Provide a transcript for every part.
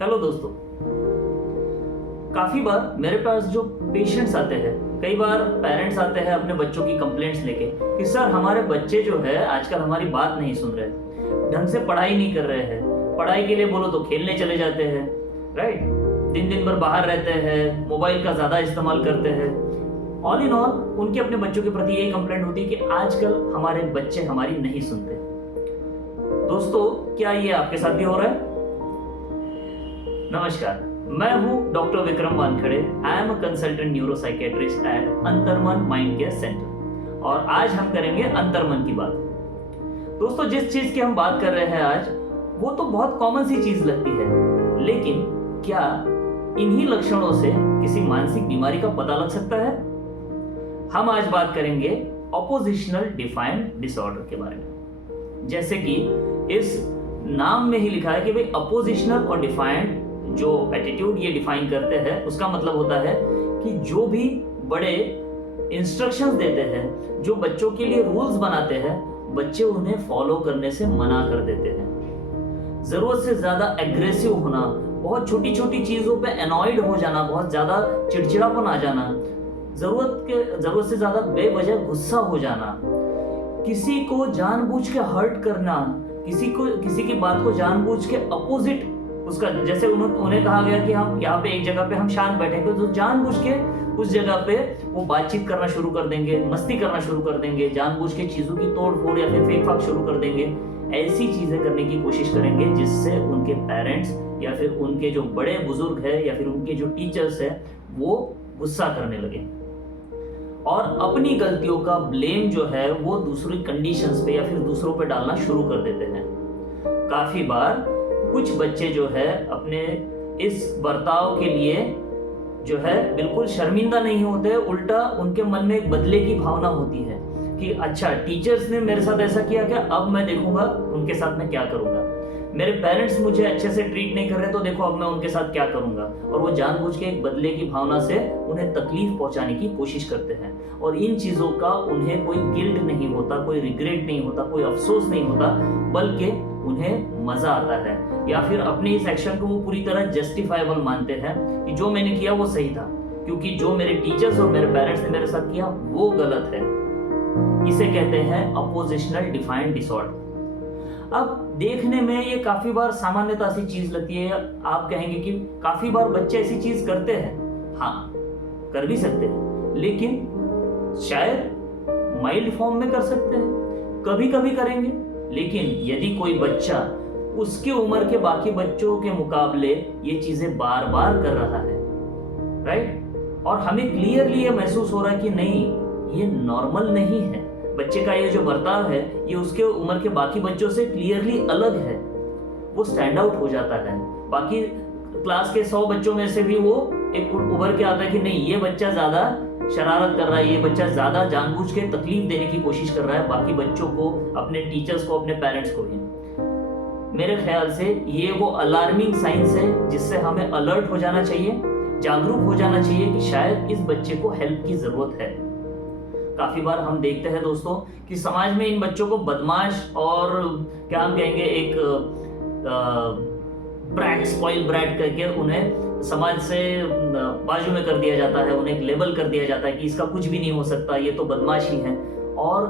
Hello दोस्तों, काफी बार मेरे पास जो पेशेंट्स आते हैं, कई बार पेरेंट्स आते हैं अपने बच्चों की कंप्लेंट्स लेके कि सर हमारे बच्चे जो है आजकल हमारी बात नहीं सुन रहे, ढंग से पढ़ाई नहीं कर रहे हैं, पढ़ाई के लिए बोलो तो खेलने चले जाते हैं, राइट। दिन दिन भर बाहर रहते हैं, मोबाइल का ज्यादा इस्तेमाल करते हैं। ऑल इन ऑल उनके अपने बच्चों के प्रति यही कंप्लेंट होती है कि आजकल हमारे बच्चे हमारी नहीं सुनते। दोस्तों, क्या ये आपके साथ भी हो रहा है? नमस्कार, मैं हूं doctor Vikram Wankhede. I am a consultant neuropsychiatrist at Antarman mind care centre और आज हम करेंगे अंतर्मन की बात। दोस्तों, जिस चीज की हम बात कर रहे हैं आज, वो तो बहुत कॉमन सी चीज लगती है, लेकिन क्या इन्हीं लक्षणों से किसी मानसिक बीमारी का पता लग सकता है? हम आज बात करेंगे ऑपोजिशनल डिफाइंड डिसऑर्डर के बारे में। जैसे कि इस नाम में ही लिखा है कि भाई अपोजिशनल और डिफाइंड जो एटीट्यूड ये डिफाइन करते हैं, उसका मतलब होता है कि जो भी बड़े इंस्ट्रक्शंस देते हैं, जो बच्चों के लिए रूल्स बनाते हैं, बच्चे उन्हें फॉलो करने से मना कर देते हैं। जरूरत से ज्यादा एग्रेसिव होना, बहुत छोटी छोटी चीजों पे एनॉयड हो जाना, बहुत ज्यादा चिड़चिड़ापन आ जाना, जरूरत से ज्यादा बेवजह गुस्सा हो जाना, किसी को जानबूझ के हर्ट करना, किसी की बात को जानबूझ के अपोजिट उसका, जैसे उन्हें कहा गया कि हम यहाँ पे एक जगह पे हम शांत बैठेंगे, तो जानबूझ के उस जगह पे वो बातचीत करना शुरू कर देंगे, मस्ती करना शुरू कर देंगे, जानबूझ के चीजों की तोड़ फोड़ या फिर फेंक फाक शुरू कर देंगे। ऐसी चीजें करने की कोशिश करेंगे जिससे उनके पेरेंट्स या फिर उनके जो बड़े बुजुर्ग है या फिर उनके जो टीचर्स है वो गुस्सा करने लगे और अपनी गलतियों का ब्लेम जो है वो दूसरी कंडीशंस पे या फिर दूसरों पे डालना शुरू कर देते हैं। काफी बार कुछ बच्चे जो है अपने इस बर्ताव के लिए जो है बिल्कुल शर्मिंदा नहीं होते, उल्टा उनके मन में एक बदले की भावना होती है कि अच्छा, टीचर्स ने मेरे साथ ऐसा किया, क्या अब मैं देखूंगा उनके साथ मैं क्या करूंगा। मेरे पेरेंट्स मुझे अच्छे से ट्रीट नहीं कर रहे, तो देखो अब मैं उनके साथ क्या करूंगा। और वो जानबूझ के एक बदले की भावना से उन्हें तकलीफ पहुंचाने की कोशिश करते हैं और इन चीजों का उन्हें कोई गिल्ट नहीं होता, कोई रिग्रेट नहीं होता, कोई अफसोस नहीं होता, बल्कि उन्हें मजा आता है या फिर अपने इस एक्शन को वो पूरी तरह जस्टिफाइबल मानते हैं कि जो मैंने किया वो सही था, क्योंकि जो मेरे टीचर्स और मेरे पेरेंट्स ने मेरे साथ किया वो गलत है। इसे कहते हैं अपोजिशनल डिफाइंड डिसऑर्डर। अब देखने में ये काफी बार सामान्यता सी चीज लगती है। आप कहेंगे कि काफी बार बच्चे ऐसी चीज करते हैं। हाँ, कर भी सकते हैं, लेकिन शायद माइल्ड फॉर्म में कर सकते हैं, कभी कभी करेंगे। लेकिन यदि कोई बच्चा उसके उम्र के बाकी बच्चों के मुकाबले ये चीजें बार बार कर रहा है, राइट, और हमें क्लियरली ये महसूस हो रहा है कि नहीं, ये नॉर्मल नहीं है, बच्चे का ये जो बर्ताव है ये उसके उम्र के बाकी बच्चों से क्लियरली अलग है, वो स्टैंड आउट हो जाता है। बाकी क्लास के 100 बच्चों में से भी वो एक उभर के आता है कि नहीं, ये बच्चा ज्यादा शरारत कर रहा है, ये बच्चा ज्यादा जानबूझ के तकलीफ देने की कोशिश कर रहा है बाकी बच्चों को, अपने टीचर्स को, अपने पेरेंट्स को भी। मेरे ख्याल से ये वो अलार्मिंग साइंस है जिससे हमें अलर्ट हो जाना चाहिए, जागरूक हो जाना चाहिए कि शायद इस बच्चे को हेल्प की जरूरत है। काफी बार हम देखते हैं दोस्तों कि समाज में इन बच्चों को बदमाश और क्या हम कहेंगे एक ब्रैट, स्पॉइल ब्रैट करके उन्हें समाज से बाजू में कर दिया जाता है, उन्हें एक लेबल कर दिया जाता है कि इसका कुछ भी नहीं हो सकता, ये तो बदमाश ही है। और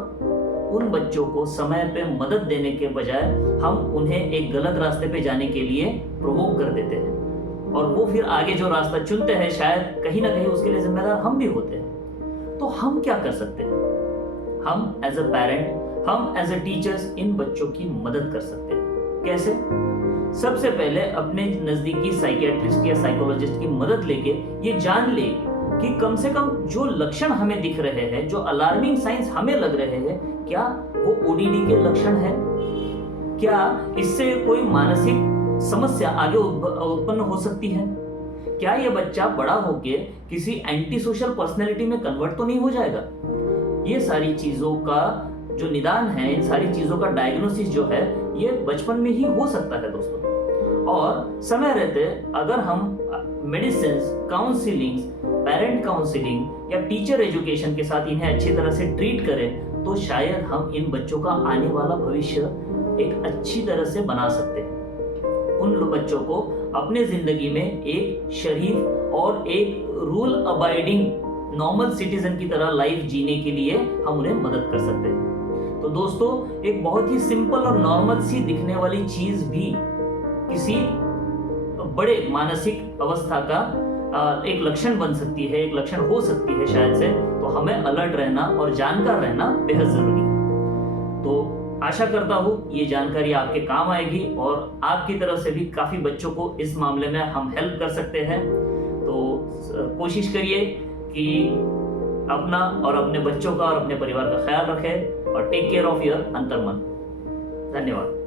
उन बच्चों को समय पे मदद देने के बजाय हम उन्हें एक गलत रास्ते पे जाने के लिए प्रोवोक कर देते हैं और वो फिर आगे जो रास्ता चुनते हैं, शायद कहीं ना कहीं उसके लिए जिम्मेदार हम भी होते हैं। तो हम क्या कर सकते हैं? हम एज अ पेरेंट, हम एज अ टीचर्स इन बच्चों की मदद कर सकते हैं। कैसे? सबसे पहले अपने नजदीकी साइकियाट्रिस्ट या साइकोलॉजिस्ट की मदद लेके ये जान ले कि कम से कम जो लक्षण हमें दिख रहे हैं, जो अलार्मिंग साइंस हमें लग रहे हैं, क्या वो ओडीडी के लक्षण है? क्या इससे कोई मानसिक समस्या आगे उत्पन्न हो सकती है? क्या ये बच्चा बड़ा होके किसी एंटी सोशल पर्सनैलिटी में कन्वर्ट तो नहीं हो जाएगा? ये सारी चीजों का जो निदान है, इन सारी चीजों का डायग्नोसिस जो है, ये बचपन में ही हो सकता है दोस्तों। और समय रहते अगर हम मेडिसिन, काउंसलिंग, पेरेंट काउंसलिंग या टीचर एजुकेशन के साथ इन्हें अच्छी तरह से ट्रीट करें, तो शायद हम इन बच्चों का आने वाला भविष्य एक अच्छी तरह से बना सकते हैं। उन बच्चों को अपने जिंदगी में एक शरीफ और एक रूल अबाइडिंग नॉर्मल सिटीजन की तरह लाइफ जीने के लिए हम उन्हें मदद कर सकते हैं। तो दोस्तों, एक बहुत ही सिंपल और नॉर्मल सी दिखने वाली चीज भी किसी बड़े मानसिक अवस्था का एक लक्षण बन सकती है, एक लक्षण हो सकती है शायद से। तो हमें अलर्ट रहना और जानकार रहना बेहद जरूरी है। तो आशा करता हूँ ये जानकारी आपके काम आएगी और आपकी तरफ से भी काफी बच्चों को इस मामले में हम हेल्प कर सकते हैं। तो कोशिश करिए कि अपना और अपने बच्चों का और अपने परिवार का ख्याल रखें और टेक केयर ऑफ योर अंतर्मन। धन्यवाद।